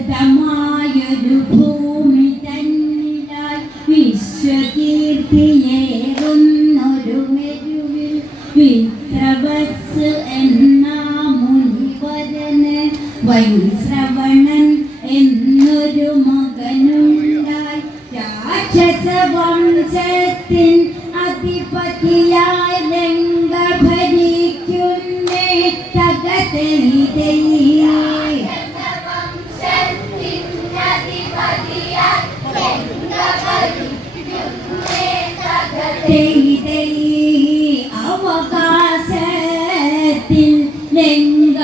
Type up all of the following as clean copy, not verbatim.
വിസ്തൃതമായൊരു ഭൂമി തന്നിലായി വിശ്വകീർത്തിയേറുന്നൊരു മെരുവിൽ വിശ്രവത്സ് എന്ന മുനിവരന് വൈശ്രവണൻ എന്നൊരു മകനുണ്ടായി. രാക്ഷസ വംശത്തിൻ അധിപതിയായി രംഗ ഭരിക്കുന്നേ തകതൈതൈ. അവകാശത്തിൽ ലങ്ക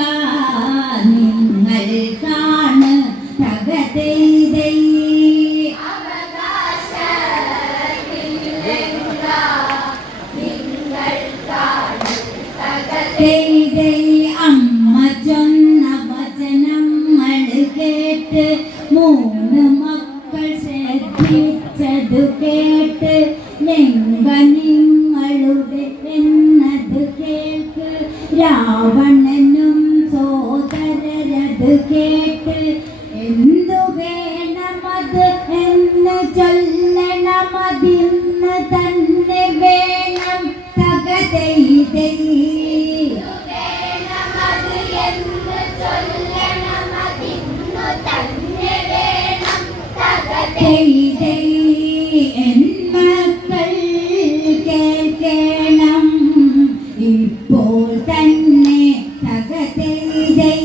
നിങ്ങൾക്കാണ് തകതൈതൈ. അമ്മ ചൊന്ന വചനങ്ങൾ കേട്ട് മൂന്ന് മക്കൾ ശ്രദ്ധിച്ചതു കേട്ട് ലങ്ക നിങ്ങളുടെ എന്നത് കേൾക്ക്. രാവണനും സോദരരത് കേട്ട് എന്തു വേണമത് എന്ന് ചൊല്ലണമതിന്ന് തന്നെ വേണം തകതൈതൈ. എന്മക്കൾ കേൾക്കണം ഇപ്പോൾ തന്നെ തകതൈതൈ.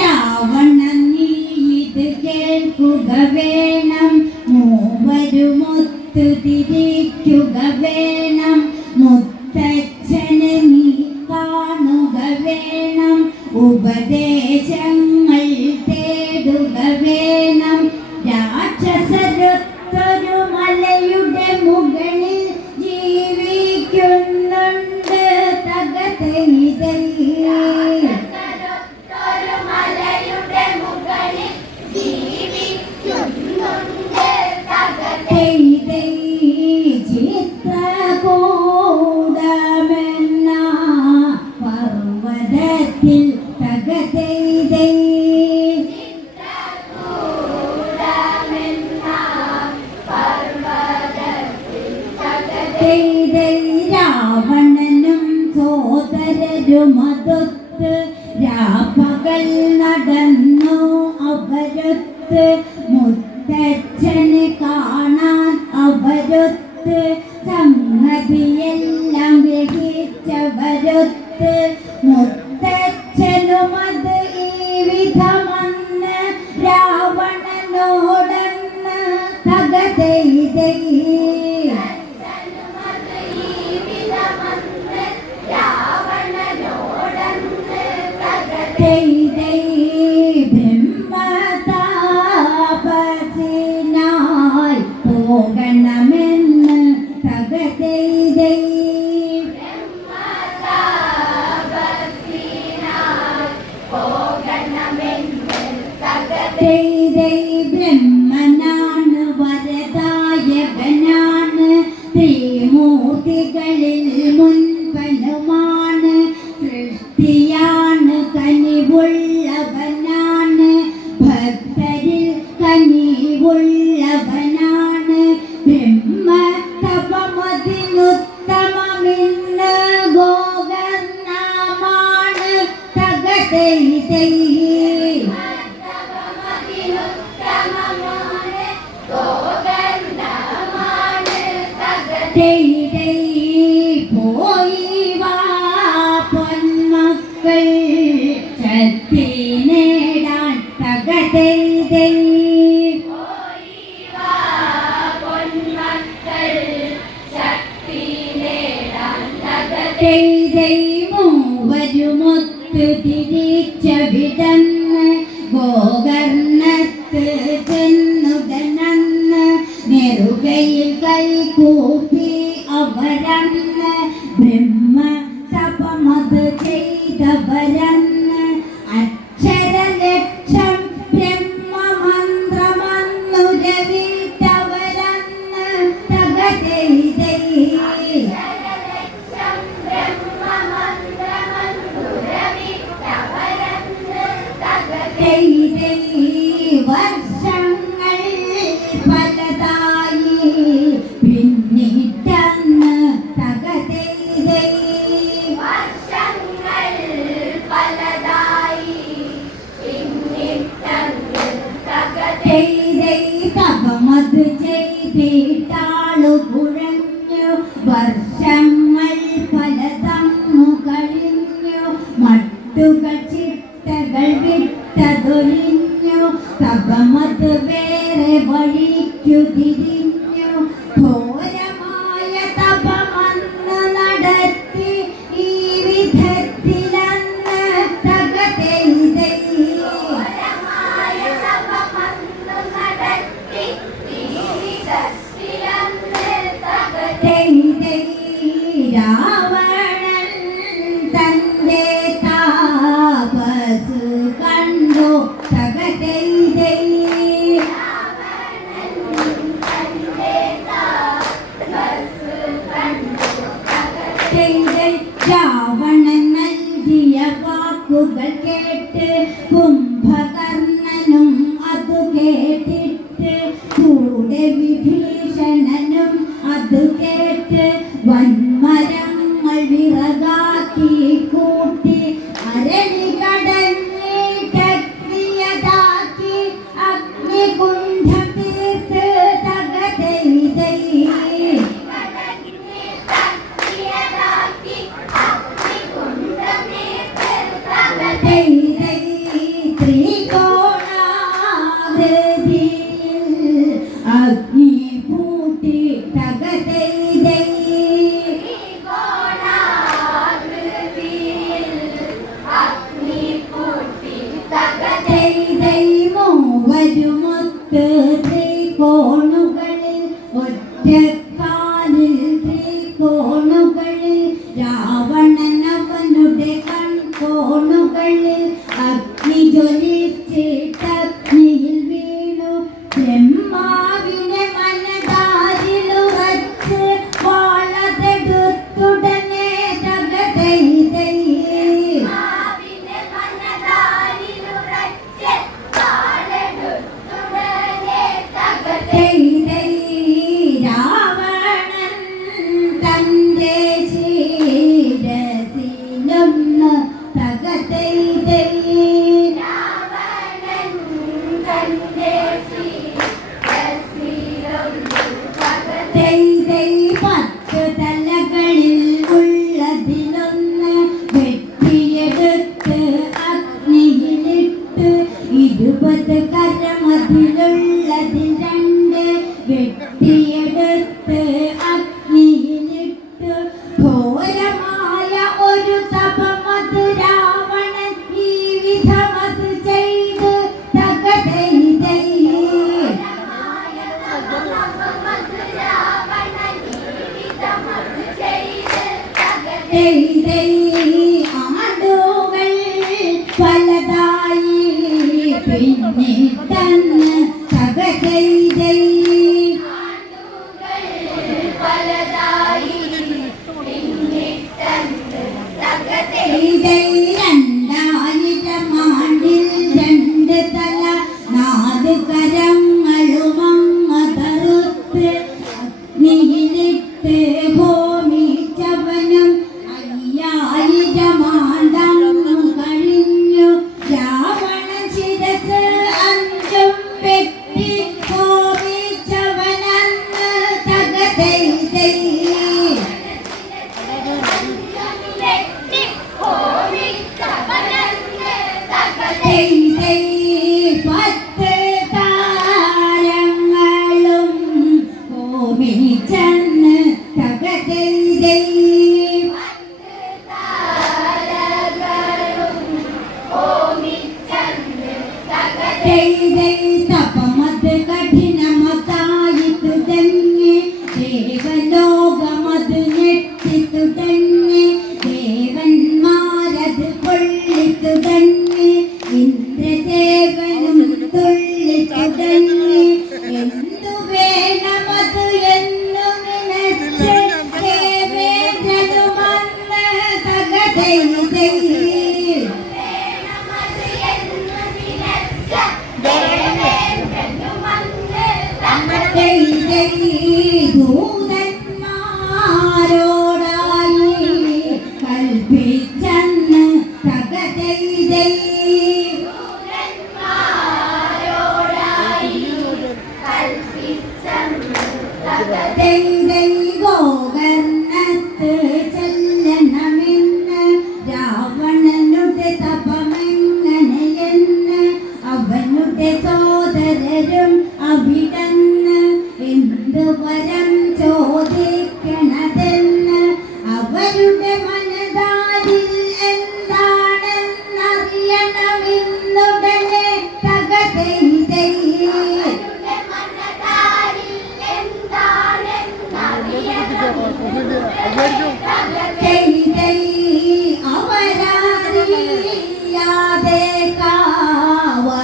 രാവണൻ നീ ഇത് കേൾക്കുക വേണം, മൂവരുമൊത്തു തിരിക്കുക വേണം. മുത്തച്ഛനെ നീ കാണുക വേണം, ഉപദേശങ്ങൾ തേടുക വേണം. രാക്ഷസരൊത്തൊരു മലയുടെ മുകളിൽ ജീവിക്കുന്നുണ്ട് തകതൈതൈ. ചിത്രകൂടമെന്ന പർവ്വതത്തിൽ തകതൈതൈ. രാവണനും സോദരരുമതൊത്ത് രാപ്പകൽ നടന്നു അവരൊത്ത്. മുത്തച്ഛനെ കാണാൻ അവരൊത്ത്, സംഗതിയെല്ലാം ഗ്രഹിച്ചവരൊത്ത്. മുത്തച്ഛനുമത് ഈ വിധമന്ന് രാവണനോടന്ന് തകതൈതൈ. ബ്രഹ്മതാപസിനായി പോകണമെന്ന് തകതൈതൈ. ബ്രഹ്മനാണ് വരദായകനാണ്, ത്രിമൂർത്തികളിൽ മുൻപനുമാണ്. സൃഷ്ടിയാണ് കനിവുള്ളവനാണ്, ഭക്തരിൽ കനിവുള്ളവനാണ്. ബ്രഹ്മതപമതിനുത്തമമിന്ന് ഗോകർണമാണ് തകതൈതൈ. പോയി വാ പൊന്മക്കൾ ശക്തി നേടാൻ തകതൈതൈ. മൂവരുമൊ തിരിച്ചവിടന്ന് ഗോകർണത്ത് ചെന്നുടനന്ന് നെറുകയിൽ കൈകൂപ്പി അവരന്ന് ബ്രഹ്മ തപമത് ചെയ്തവരന്ന് അക്ഷരലക്ഷം ബ്രഹ്മമന്ത്രമന്നുരവിട്ടവരന്ന് തകതൈതൈ വർഷങ്ങൾ പലതായി പിന്നിട്ടന്ന് തകതൈതൈ വർഷങ്ങൾ പലതായി പിന്നിട്ടന്ന് തകതൈതൈ തപമത് ചെയ്തിട്ടാളു കുഴഞ്ഞു വർഷങ്ങൾ പലതന്നു കഴിഞ്ഞു മട്ടുകൾ ചിട്ടകൾ വിട്ടതൊഴിഞ്ഞു തപമത് വേറെ വഴിക്കു തിരിഞ്ഞു ഘോരമായ തപമന്ന് നടത്തി ഈ വിധത്തിലന്ന് തകതൈതൈ രാവണൻ തന്റെ താപസ് കണ്ടു തകതൈതൈ രാവണൻ നൽകിയ വാക്കുകൾ കേട്ട് കുംഭകർണനും അതു കേട്ടിട്ട് കൂടെ വിഭീഷണനും അത് കേട്ട് വൻമരങ്ങൾ വിറകാക്കി കൂട്ടി അരണി കടഞ്ഞിട്ടഗ്നിയതാക്കി അഗ്നികുണ്ഠം തീർത്ത് തകതൈതൈ ത്രികോണാകൃതിയിൽ അഗ്നി പൂട്ടി തകതൈതൈ തകതൈതൈ മൂവരുമൊത്ത് ത്രികോണുകളിൽ ഒറ്റക്കാലിൽ ത്രികോണുകളിൽ രാവണൻ അവനുടെ കൺകോണുകളിൽ അഗ്നി ജ്വലിച്ചിട്ടഗ്നിയിൽ വീണു ബ്രഹ്മാവിനെ മനതാരിലുറച്ച് വാളതെടുത്തുടനെ തകതൈതൈ രാവണൻ തന്റെ ശിരസിലൊന്ന് തകതൈതൈ തകതൈതൈ 10 തലകളിൽ ഉള്ളതിലൊന്ന് വെട്ടിയെടുത്ത് അഗ്നിയിലിട്ട് 20 കരമതിലുള്ളതിൽ 2 വെട്ടിയെടുത്ത് അഗ്നിയിലിട്ട് ഘോരമായ ഒരു തപമത് രാവണൻ ഈ വിധമത് ചെയ്ത് തകതൈതൈ ആടുകൾ പലതായി പിന്നിട്ടന്ന് തകതൈതൈ രണ്ടായിരമാണ്ടിൽ 2 തല 4 കരങ്ങളുമങ്ങതറുത്ത് അഗ്നിയിലിട്ട് ഹോമിച്ചവനും 5000 ആണ്ടങ്ങു കഴിഞ്ഞു രാവണ ശിരസ് അവരുടെ മനതാരിൽ എന്താണെന്നറിയണമെന്നുടനെ തകതൈതൈ അവരാറിയാതെ കാവർന്നെടുത്ത്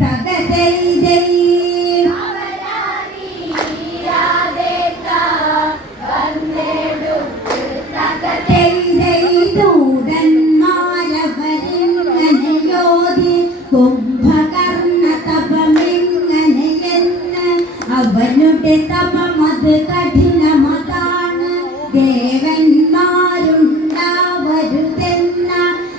തകതൈതൈ ദൂതന്മാരവരിങ്ങനെയോതി കുംഭകർണ തപമിങ്ങനെയെന്ന് അവനുടെ തപമത് കഠിനമതാണ് ദേവന്മാരുണ്ടാവരുതെന്ന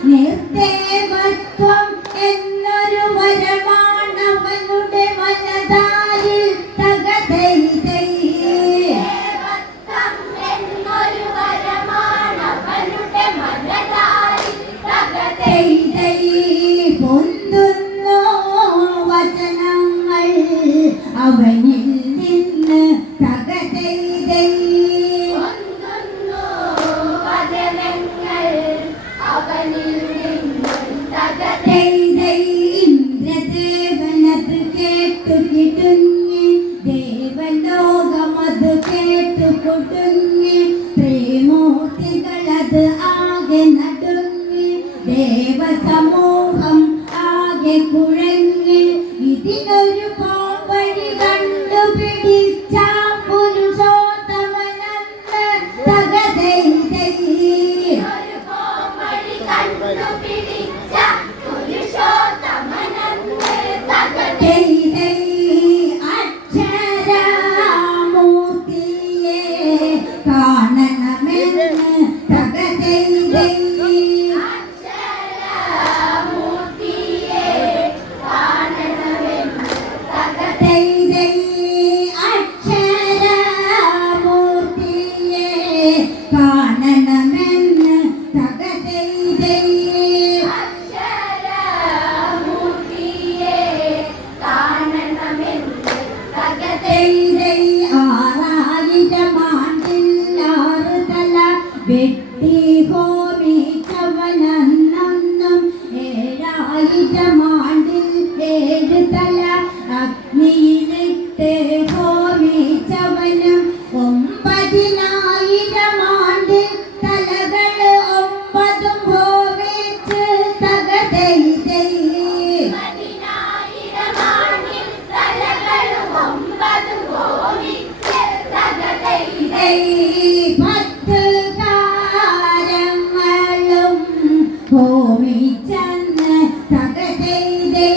നിർദേവത്വം എന്നൊരു വരമാണവനുടെ മനതാരിൽ തകതൈതൈ പൊന്തുന്നു വചനങ്ങൾ അവനിൽ നിന്ന് തകതൈതൈ ഇന്ദ്രദേവനത് കേട്ടു കിടുങ്ങി ദേവലോകമത് കേട്ടു കുടുങ്ങി ത്രിമൂർത്തികളത് ആകെ നടുങ്ങി ദേവസമൂഹം ആകെ കുഴങ്ങി ഇതിനൊരു പോംവഴി കണ്ടുപിടിച്ച പുരുഷോത്തമനെന്ന് തകതൈതൈ അക്ഷരമൂർത്തിയെ കാണണമെന്ന് തകതൈതൈ അക്ഷരമൂർത്തിയെ കാണണമെന്ന് തകതൈതൈ വെട്ടി ഹോമിച്ചവനെന്നും 7000 ആണ്ടിൽ 7 തല അഗ്നിയിലിട്ട് ഹോമിച്ചവനും 9000 ആണ്ടിൽ തലകൾ 9 ഹോമിച്ച് തകതൈതൈ ഹോമിച്ചന്ന് തകതൈതൈ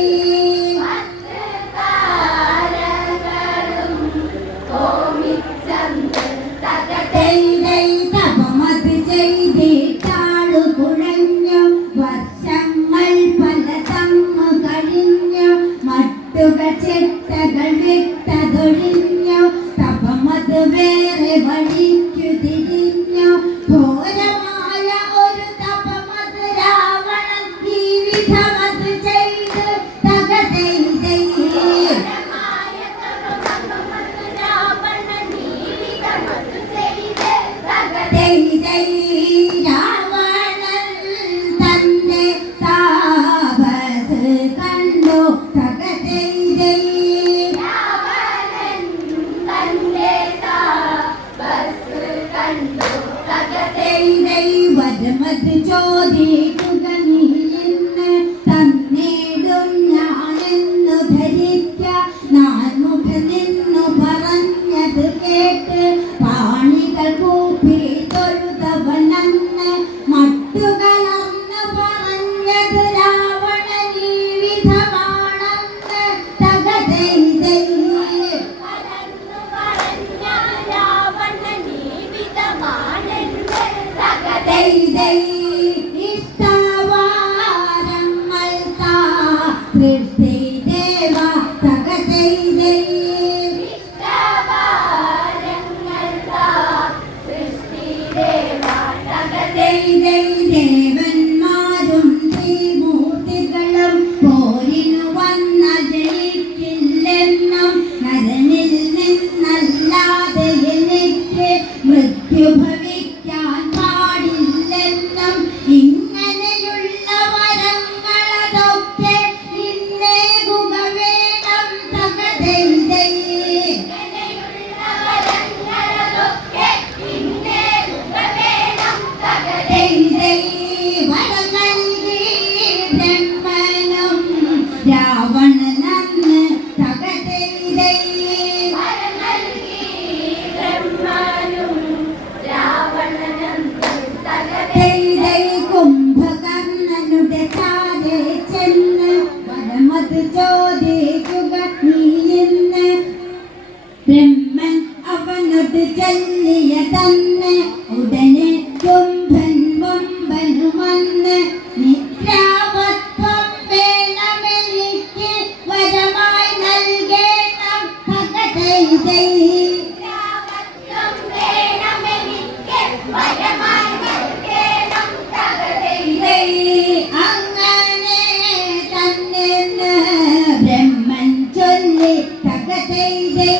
തകതൈതൈ തപമത് ചെയ്തിട്ടാളു കുഴഞ്ഞു വർഷങ്ങൾ പലതങ്ങു കഴിഞ്ഞു മട്ടുകൾ ചെട്ടകൾ വിട്ടതൊഴിഞ്ഞു തപമത് വേറെ വഴിക്കു തിരിഞ്ഞു ഘോരമായ ഒരു തപമത് രാവണൻ ജീവിതമത് ചെയ്ത് തകതൈതൈ തകതൈതൈ രാവണൻ തന്റെ താപസ് കണ്ടു തകതൈതൈ വരമത് ചോദിക്കുക നീ എന്ന് തന്നേടും ഞാനെന്നു ധരിക്ക നാൻമുഖ നിന്നു പറഞ്ഞത് കേട്ട് പാണികൾ കൂപ്പി തൊഴുതവനെന്ന് മട്ടുകളന്ന് പറഞ്ഞത് രാവണൻ ഈ വിധമാണെന്ന് തകതൈതൈ ഇഷ്ടവാരങ്ങൾ താ സൃഷ്ടി ദേവ തകതൈതൈ ദേവന്മാരും ത്രിമൂർത്തികളും പോരിനു വന്ന ജയിക്കില്ലെന്നും നരനിൽ നിന്നല്ലാതെ എനിക്ക് മൃത്യു ഭവിക്കും വയ്ക്കാൻ പാടില്ലെന്നും ഇങ്ങനെയുള്ള വരങ്ങളതൊക്കെ ഇന്നേകുക വേണം തകതൈതൈ. വരം നൽകി ബ്രഹ്മനും രാവണനന്ന് തകതൈതൈ. കുംഭകർണനുടെ താഴെ ചെന്ന് വരമത് ചോദിക്കുക നീയെന്ന്. ബ്രഹ്മൻ അവനോട് ചൊല്ലിയ തന്നെ ഉടനെ കുംഭൻ മുമ്പനുമന്ന് നിദ്രാവത്വം വേണമെനിക്ക് വരമായി നൽകേണം തകതൈതൈ. അങ്ങനെ തന്നെ ബ്രഹ്മൻ ചൊല്ലി തകതൈതൈ.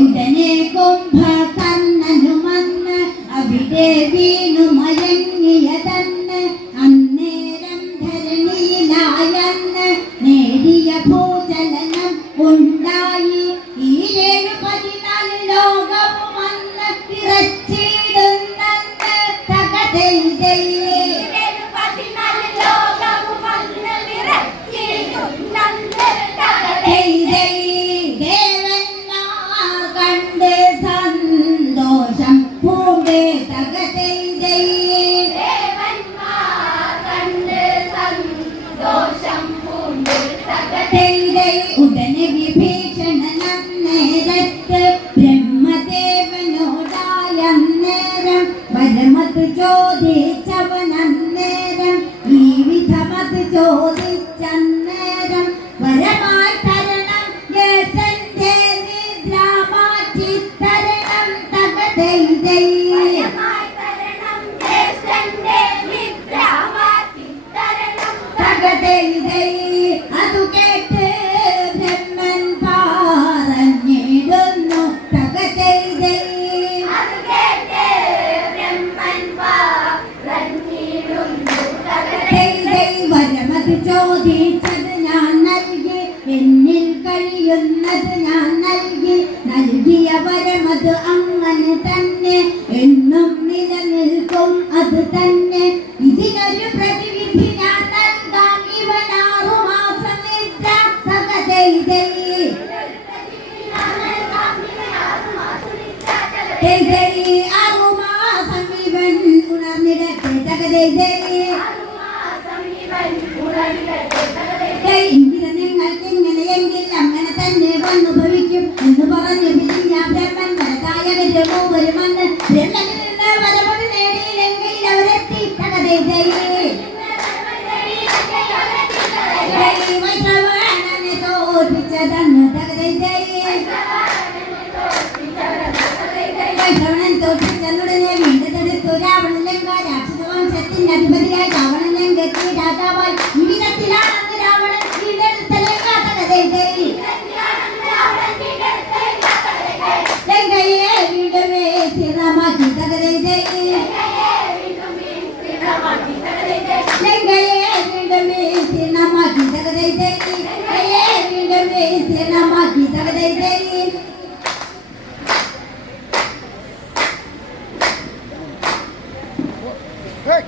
ഉടനെ കുംഭകർണനുമന്ന് അവിടെ വീണു മയങ്ങിയ തന്നെ. അന്നേരം ധരണിയിലായെന്ന് നേരിയ ഭൂചലനം ഉണ്ടായി. ഈ 14 ലോകവും അന്ന് വിറച്ചിടുന്നെന്ന് തകതൈതൈ. ദേവന്മാർ കണ്ട് സന്തോഷം പൂണ്ടേ തകതൈതൈ. ഉടനെ വിഭീഷണൻ നേരത്ത് ബ്രഹ്മദേവനോടായ നേരം വരമത് ചോദിച്ചവനന്നേരം ഈ വിധമത് ചോദിച്ചന്നേരം വരമായി തരണം യേശന്റെ നിദ്ര മാറ്റി തരണം തകതൈതൈ. തകതൈതൈ അതു കേട്ട് ബ്രഹ്മൻ പറഞ്ഞിടുന്നു തകതൈതൈ. വരമത് ചോദിച്ചത് ഞാൻ നൽകി, എന്നിൽ കഴിയുന്നത് ഞാൻ നൽകി. നൽകിയ വരമത് അങ്ങനെ തന്നെ എന്നും നിലനിൽക്കും അത് തന്നെ. ഇതിനൊരു പ്രതിവിധി ഞാൻ നൽകാം, ഇവൻ 6 മാസം നിദ്ര തകതൈതൈ. 6 മാസം ഇവൻ ഉണർന്നിടട്ടെ തകതൈതൈ. നിങ്ങൾക്ക് ഇങ്ങനെയെങ്കിൽ അങ്ങനെ തന്നെ വന്നു ഭവിക്കും എന്ന് പറഞ്ഞു പിരിഞ്ഞ ബ്രഹ്മൻ വരതായവര് മൂവരും അന്ന് ബ്രഹ്മനിൽ നിന്ന് വരമൊഴി നേടിയില്ലെങ്കിൽ അവരെത്തി തകതൈതൈ. വൈഷ്ണവനെ തോൽപ്പിച്ചതന്ന് തകതൈതൈ. വൈഷ്ണവൻ തോൽപ്പിച്ചെന്നുടനെ വീണ്ടെടുത്തു രാവണൻ ലങ്ക. രാക്ഷസ വംശത്തിന്റെ അധിപതിയായി രാവണൻ ലങ്കയ്ക്ക് രാജാവായി. ഈ വിധത്തിലാണെന്ന് രാവണൻ വീണ്ടെടുത്ത ലങ്ക തകതൈതൈ. ലങ്കയെ വീണ്ടും സ്ഥിരമാക്കി തകതൈതൈ. ലങ്കയെ വീണ്ടും സ്ഥിരമാക്കി തകതൈതൈ. ലങ്കയെ വീണ്ടും സ്ഥിരമാക്കി തകതൈതൈ. Hey!